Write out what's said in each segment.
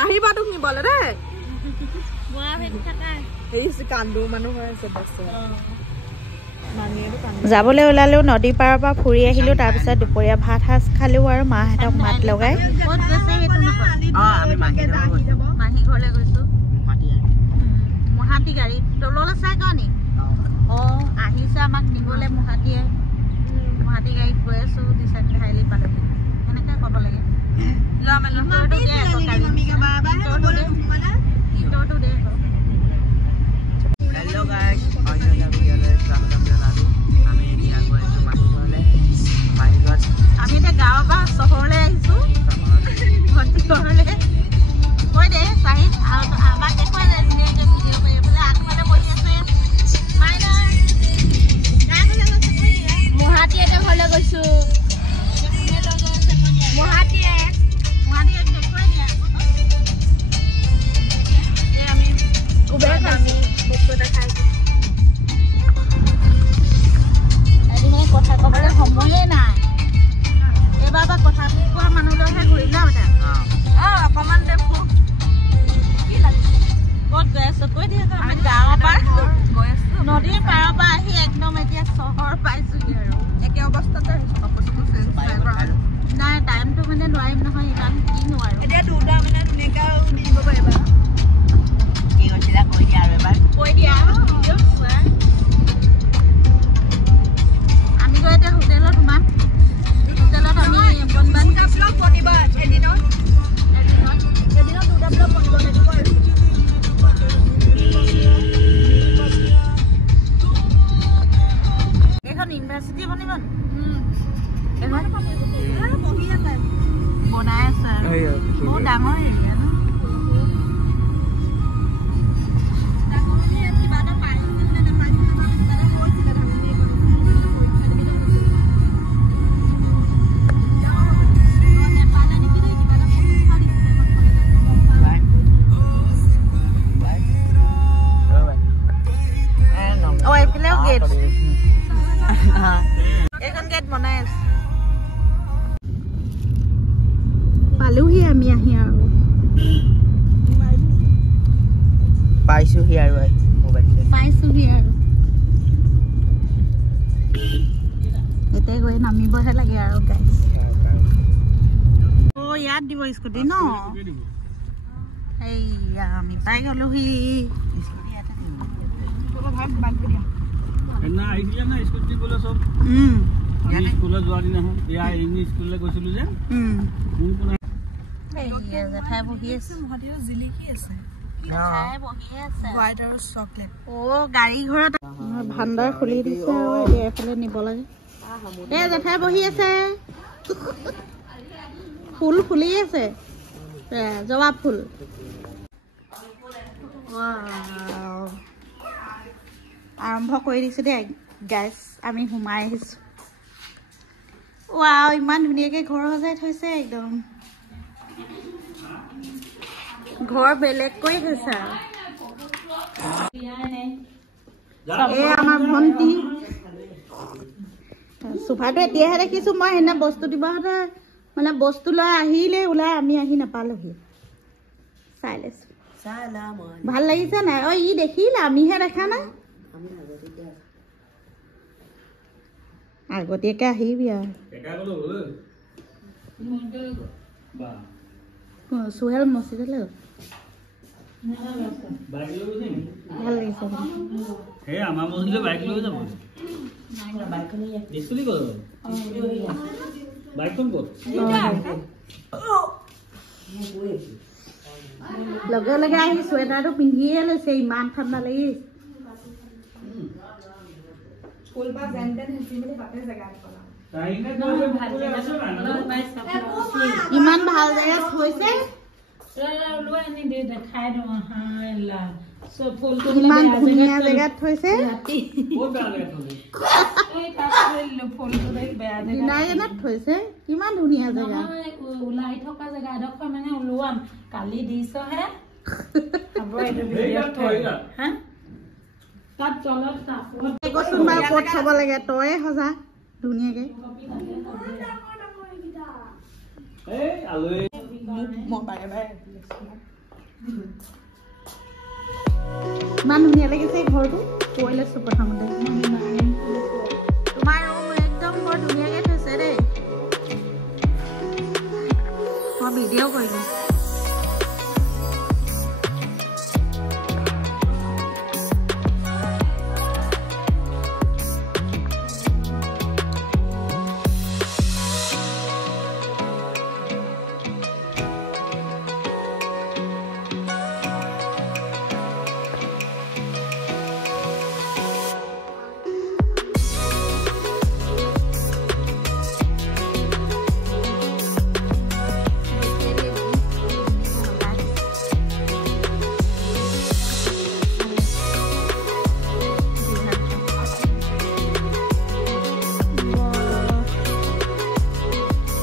আহিবা তুমি বলে দেই বুঢ়া ভেটি থাকা এই কান্দু মানুহ হৈ আছে বস যাবলৈ ওলালেও নদীৰ পাৰৰ পৰা ফুৰি আহিলোঁ। তাৰপিছত দুপৰীয়া ভাত সাজ খালেও আৰু মাহঁতক মাত লগাই মাহী ঘৰলৈ গৈছোঁ মহাতি গাড়ী তললৈ চাই ক নি আহিছে আমাক নিবলৈ মহাতিয়ে মহাতি গাড়ীত গৈ আছোঁ দিচান ঠাইলৈ পালোহি সেনেকৈ ক'ব লাগে Hello guys, another video le swagatam janadu. Ami etia goi asu mahi ghorle. Mahi ghor আমি এতিয়া গাঁৱৰ পৰা চহৰলৈ আহিছোঁ ভণ্টি ঘৰলৈ কৈ দে চাহিদ আমাক দেখুৱাই যায় ধুনীয়াকৈ ভিডিঅ' কৰি বোলে আগফালে বহি আছে মহাতীয়ে ঘৰলৈ গৈছোঁ মহাতীয়ে দেখুৱাই দিয়া আমি উবেৰ খাইছোঁ বস্তু এটা খাইছোঁ এদিন কথা ক'বলৈ সময়ে নাই এইবাৰ পৰা কথা কোৱা মানুহলৈহে ঘূৰিলা বেটা অকণমান দেখো ক'ত গৈ আছো কৈ দিয়ে আমি গাঁৱৰ পৰা গৈ আছো নদীৰ পাৰৰ পৰা আহি একদম এতিয়া চহৰ পাইছোহি আৰু একে অৱস্থাতে নাই টাইমটো মানে নোৱাৰিম নহয় ইমান কি নোৱাৰো এতিয়া দুটা মানে ধুনীয়াকৈ দি দিব পাৰিবা কি হৈছিলে কৈ দিয়া আৰু এবাৰ কৈ দিয়া আমি গৈ এতিয়া হোটেলত সোমাম হোটেলত আমি বনবান ব্লগ বনিব এদিনত দুটা ব্লগ বনিব লাগিব এখন ইউনিভাৰ্চিটি বনিব বনাই আছে বহুত ডাঙৰ এৰিয়া ন পালোহি আমি আহি আৰু পাইছোহি আৰু পাইছোহি আৰু এতিয়া গৈ নামিবহে লাগে আৰু গাইছ ইয়াত দিব স্কুটি ন এইয়া আমি পাই গলোহি জেঠাই বহি আছে গাড়ী ঘৰত ভাণ্ডাৰ খুলি দিছে আৰু এতিয়া এফালে নিব লাগে জেঠাই বহি আছে ফুল ফুলি আছে জবা ফুল আৰম্ভ কৰি দিছোঁ দেই গেছ আমি সোমাই আহিছোঁ ৱাও ইমান ধুনীয়াকৈ ঘৰ সজাই থৈছে একদম ঘৰ বেলেগকৈ থৈছে এই আমাৰ ভণ্টি চোফাটো এতিয়াহে দেখিছোঁ মই সেইদিনা বস্তু দিবহঁতে মানে বস্তু লৈ আহিলে ওলাই আমি আহি নাপালোহি চাই লৈছোঁ ভাল লাগিছে নাই ই দেখিলে আমিহে দেখা নাই আগতীয়াকৈ আহিবি আৰু চুহেল মচিদলৈ ভাল লাগিছে লগে লগে আহি চুৱেটাৰটো পিন্ধিয়ে লৈছে ইমান ঠাণ্ডা লাগিছে ইমান ভাল জেগাত থৈছে ইমান ধুনীয়া জেগাত থৈছে ডিনাৰজনত থৈছে কিমান ধুনীয়া জেগা ওলাই থকা জেগা এডোখৰ মানে ওলোৱাম কালি দিছহে তাত তলত ক'ত থব লাগে তয়ে সজা ধুনীয়াকে ইমান ধুনীয়া লাগিছে ঘৰটো কৈ লৈছো প্ৰথমতে তোমাৰ ৰুম একদম বৰ ধুনীয়াকে থৈছে দেই মই ভিডিঅ' কৰিলোঁ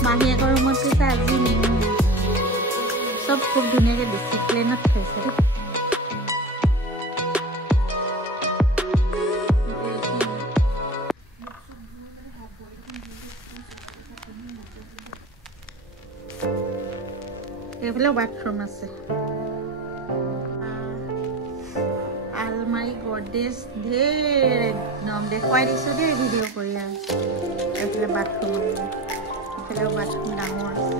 মাহীয়েকৰ ৰুমত কৈছে আজি চব খুব ধুনীয়াকৈ ডিচিপ্লিনত থৈছে এইফালে বাথৰুম আছে আলমাৰি গডৰেজ ঢেৰ একদম দেখুৱাই দিছোঁ দেই ভিডিঅ' কৰি আৰু এইফালে বাথৰুম এইফালেও বাথৰুম ডাঙৰ আছে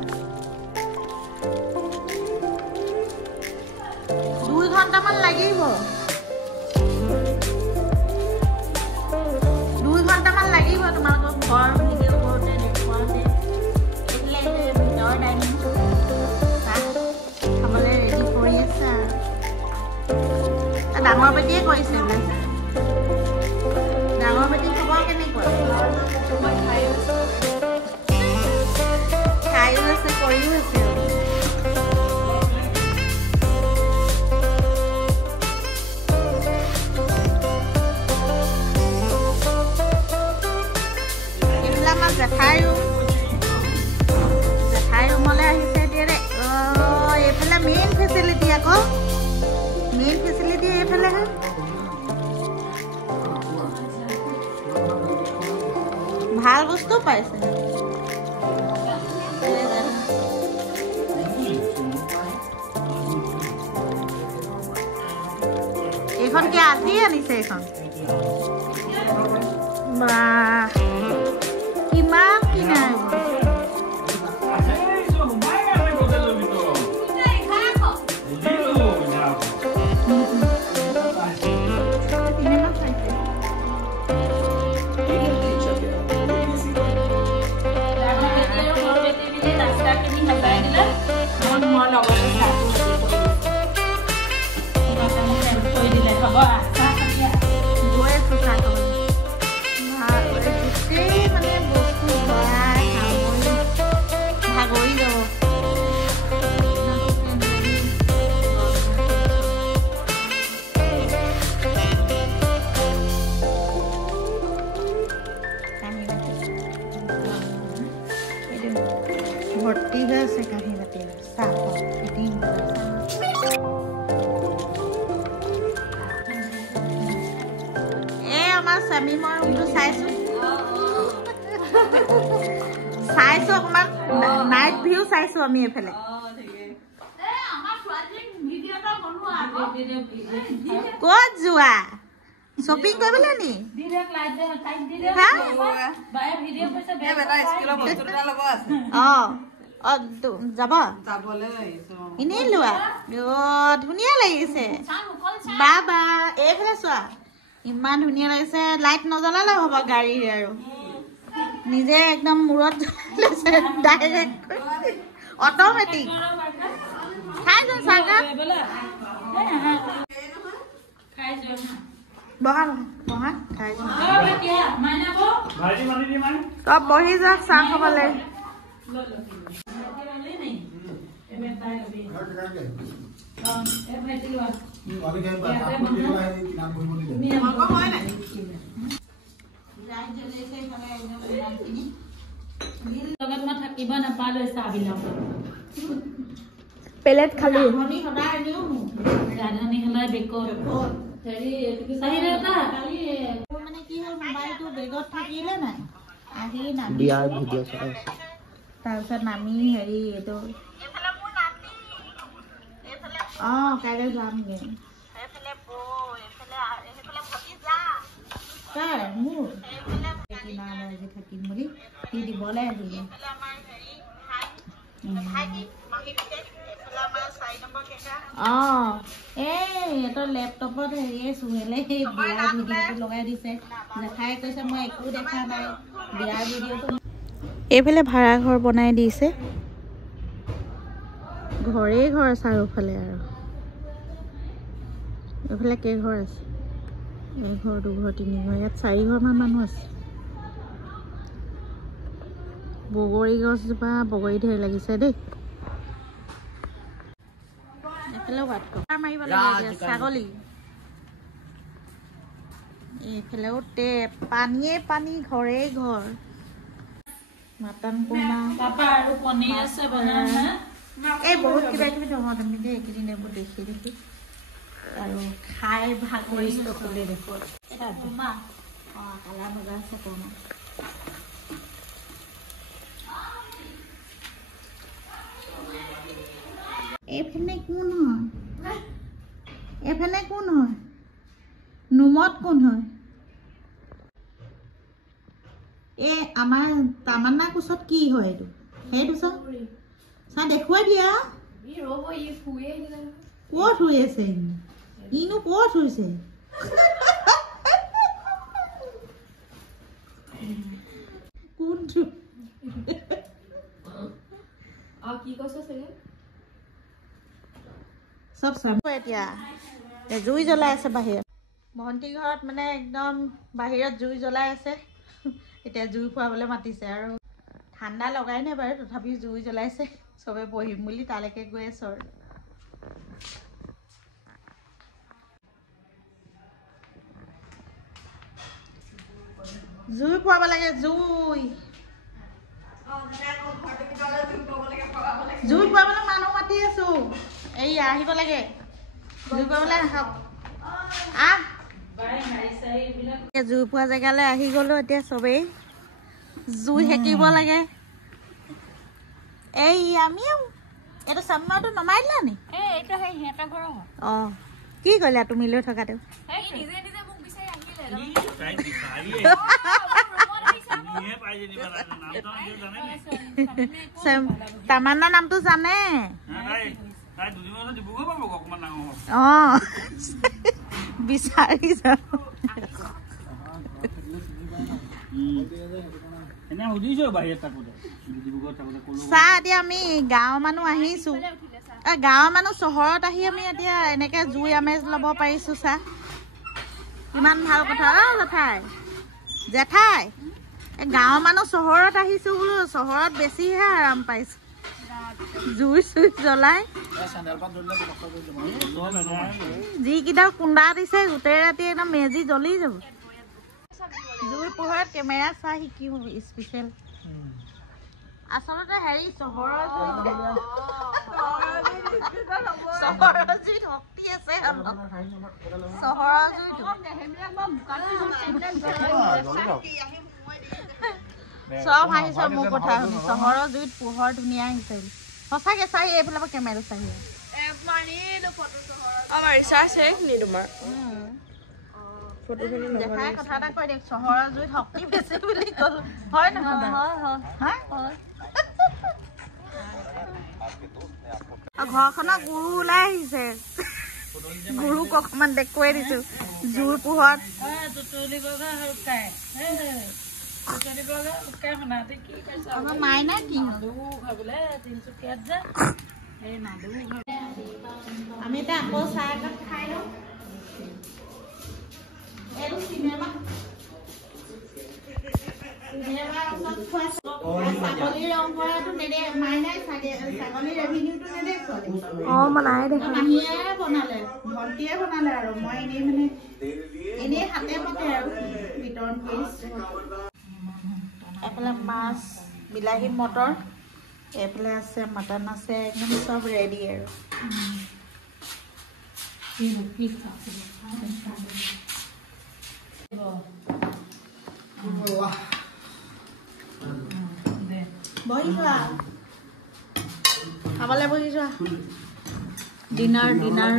2 ঘণ্টামান লাগিব 2 ঘণ্টামান লাগিব তোমালোকৰ ঘৰ ভিডিঅ' কৰোঁতে দেখুৱাওঁতে এইফালে ভিতৰ ডাইনিং খাবলৈ ৰেডি কৰি আছে আৰু ডাঙৰ বেটিয়ে কৰিছে ডাঙৰ বেটি খবৰ কেনেকুৱা খাইও আছে কৰিও আছে এইবিলাক আমাৰ জেঠাই ৰুমলৈ আহিছে এতিয়া দে এইফালে মেইন ফেচিলিটি আকৌ মেইন ফেচিলিটি এইফালেহে ভাল বস্তু পাইছে এইখন কি আজি আনিছে এইখন বাহ কিমান কিনা ভৰ্তি হৈ আছে কাঁহী বাতি চাহ আমাৰ স্বামীমৰ ৰুমটো চাইছো অকমান নাইট ভিউ চাইছো আমি এইফালে ক'ত যোৱা শ্বপিং কৰিবলৈ নি যাব এনেই লোৱা ধুনীয়া লাগিছে বাবা এইফালে চোৱা ইমান ধুনীয়া লাগিছে লাইট নজ্বলালে হ'ব গাড়ীৰ আৰু নিজে একদম মূৰত লৈছে ডাইৰেক্ট অট'মেটিক খাই যোৱা চাহকাপ বহা বহা খাই চব বহি যাওক চাহ খাবলৈ প্লেট খালি ৰাধনী হলাই বেকৰ মানে কি হ'ল মোবাইলটো বেগত থাকিলে নাই আহি বিয়াৰ ভিডিঅ' চাই আছে তাৰপিছত নামি হেৰি এইটো কাইলৈ যামগে মোৰ থাকিম বুলি সি দিবলৈ আহিলে সিহঁতৰ লেপটপত হেৰিয়ে চুহেলে সেই বিয়াৰ ভিডিঅ'টো লগাই দিছে জেঠাই কৈছে মই একো দেখা নাই বিয়াৰ ভিডিঅ'টো এইফালে ভাড়া ঘৰ বনাই দিছে ঘৰেই ঘৰ চাৰিওফালে আৰু এইফালে কেইঘৰ আছে এঘৰ দুঘৰ তিনিঘৰ ইয়াত 4 ঘৰমান মানুহ আছে বগৰী গছজোপা বগৰী ঢেৰ লাগিছে দেই এইফালেও মাৰিব লাগে ছাগলী এইফালেও টেপ পানীয়ে পানী ঘৰে ঘৰ মাটন কোমা এই বহুত কিবা কিবি নহয় তুমি যে এইকেইদিন এইবোৰ দেখি দেখি আৰু খাই ভাগৰি চকুলে দেখো কালা বগা আছে কোমা এইফালে কোন হয় নুমত কোন হয় আমাৰ তামান্না কোচত কি হয় এইটো সেইটো চা দেখুৱাই দিয়া ক'ত হৈ আছে ইনো ক'ত হৈছে কোনটো কি কৈছে চাগে চব চাম এতিয়া জুই জ্বলাই আছে বাহিৰত ভণ্টি ঘৰত মানে একদম বাহিৰত জুই জ্বলাই আছে এতিয়া জুই ফুৱাবলৈ মাতিছে আৰু ঠাণ্ডা লগাই নাই বাৰু তথাপি জুই জ্বলাইছে চবে বহিম বুলি তালৈকে গৈ আছো আৰু জুই ফুৱাব লাগে জুই ফুৱাবলৈ মানুহ মাতি আছো এই আহিব লাগে জুই ফুৱাবলৈ জুই ফুৱা জেগালৈ আহি গলো এতিয়া চবেই জুই সেকিব লাগে এই আমিও এইটো চাম্মাটো নমাই দিলা নি কি কৰিলা তুমি লৈ থকাটো তামান্না নামটো জানে বিচাৰি যাওঁ চাহ এতিয়া আমি গাঁৱৰ মানুহ আহিছো গাঁৱৰ মানুহ চহৰত আহি আমি এতিয়া এনেকে জুই আমেজ ল'ব পাৰিছো চাহ ইমান ভাল কথা জেঠাই গাঁৱৰ মানুহ চহৰত আহিছো বোলো চহৰত বেছিহে আৰাম পাইছো জুই জ্বলাই যিকেইটা কুণ্ডা দিছে গোটেই ৰাতি একদম মেজি জ্বলি যাব জুইৰ পোহৰত কেমেৰা চাই শিকিম স্পেচিয়েল আচলতে হেৰি চহৰৰ জুইত শক্তি আছে চহৰৰ জুইটো চব আহিছে মোৰ কথা শুনি চহৰৰ জুইত পোহৰ ধুনীয়া আহিছে সঁচাকে চাই এইফালৰ পৰা কেমেৰা চাই দেখাই কথা এটা কৈ দিয়ক চহৰৰ জুইত শক্তি বেছি বুলি ক'ল হয় নহয় ঘৰখনৰ গুৰু ওলাই আহিছে গুৰুক অকমান দেখুৱাই দিছো জুইৰ পোহৰত মাইনা কি আমি এতিয়া আকৌ চাহ একাপ খাই লওঁ এইটো চিনেমা ছাগলীৰ ৰং কৰাটো নেদে মাইনাই ছাগলীৰ ৰেভিনিউটো নেদেখুৱালে মাহীয়ে বনালে ভণ্টিয়ে বনালে আৰু মই এনেই মানে এনেই হাতে পাতে আৰু বিতৰণ কৰিছো এইফালে মাছ বিলাহী মটৰ এইফালে আছে মটন আছে একদম চব ৰেডি আৰু বহি যোৱা খাবলৈ বহি যোৱা dinner dinner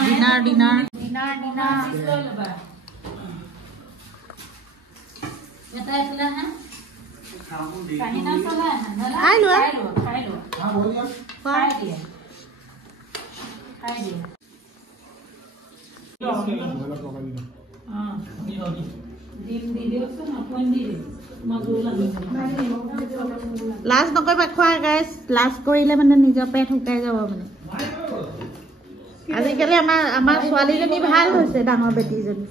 dinner dinner dinner dinner এটা এফালে হা কাহিনা চলাই খাই লোৱা খাই দিয়ে ডিম দি দিয়কচোন অকণমান দি দিয়ক মজুৰ লাগিব লাজ নকৰিবা খোৱা গাইছ লাজ কৰিলে মানে নিজৰ পেট শুকাই যাব মানে আজিকালি আমাৰ ছোৱালীজনী ভাল হৈছে ডাঙৰ বেটীজনী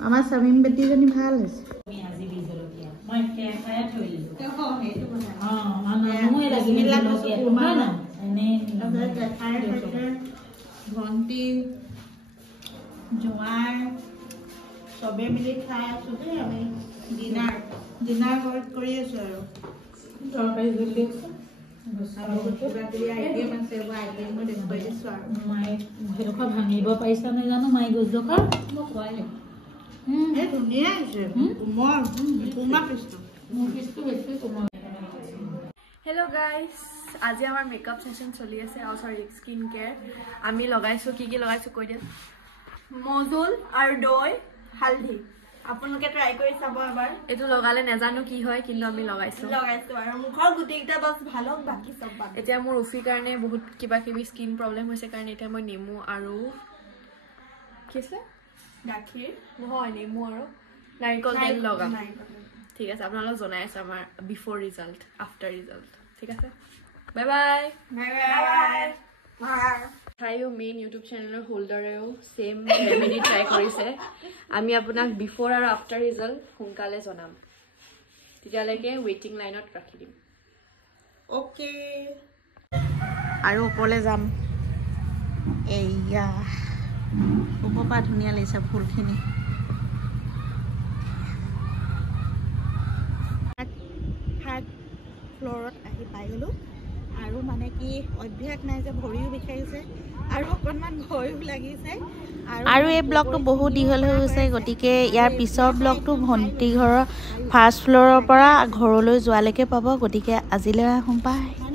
আমাৰ স্বামীম বেটীজনী ভাল হৈছে আজি বি জলকীয়া মই খাই থৈ দিলোঁ ভণ্টি জোঁৱাই চবে মিলি খাই আছো দেই আমি ডিনাৰ কৰি আছো আৰু তৰকাৰী জুল দিয়কচোন মায়ে সেইডোখৰ ভাঙিব পাৰিছা নে জানো মায়ে গছডোখৰ মই খোৱাই নাই ধুনীয়া হৈছে কোমল মোৰ পিচটো বেছি কোমল হেল্ল' গাইজ আজি আমাৰ মেকআপ ছেশ্যন চলি আছে চৰি স্কিন কেয়াৰ আমি লগাইছোঁ কি লগাইছোঁ কৈ দিয়া মজুল আৰু দৈ হালধি আপোনালোকে ট্ৰাই কৰি চাব এবাৰ এইটো লগালে নাজানো কি হয় কিন্তু আমি লগাইছোঁ আৰু মুখৰ গুটিকেইটা বাছ ভাল হওক বাকী চব বাদ এতিয়া মোৰ উফিৰ কাৰণে বহুত কিবা কিবি স্কিন প্ৰব্লেম হৈছে কাৰণে এতিয়া মই নেমু আৰু কি আছে গাখীৰ নহয় নেমু আৰু নাৰিকল তেল লগাম ঠিক আছে আপোনালোকক জনাই আছোঁ আমাৰ বিফৰ ৰিজাল্ট আফটাৰ ৰিজাল্ট ঠিক আছে বাই বাই তাইও মেইন ইউটিউব চেনেলৰ হোল্ডাৰেও ছেইম ৰেমেডি ট্ৰাই কৰিছে আমি আপোনাক বিফৰ আৰু আফটাৰ ৰিজাল্ট সোনকালে জনাম তেতিয়ালৈকে ৱেইটিং লাইনত ৰাখি দিম অ'কে আৰু ওপৰলৈ যাম এয়া ওপৰৰ পৰা ধুনীয়া লাগিছে ফুলখিনি থাৰ্ড ফ্ল'ৰত আহি পাই গ'লোঁ আৰু মানে কি অভ্যাস নাই যে ভৰিও বিষাইছে আৰু অকণমান ভয়ো লাগিছে আৰু এই ব্লগটো বহুত দীঘল হৈ গৈছে গতিকে ইয়াৰ পিছৰ ব্লগটো ভণ্টি ঘৰৰ ফাৰ্ষ্ট ফ্ল'ৰৰ পৰা ঘৰলৈ যোৱালৈকে পাব গতিকে আজিলৈ আহোঁ পাই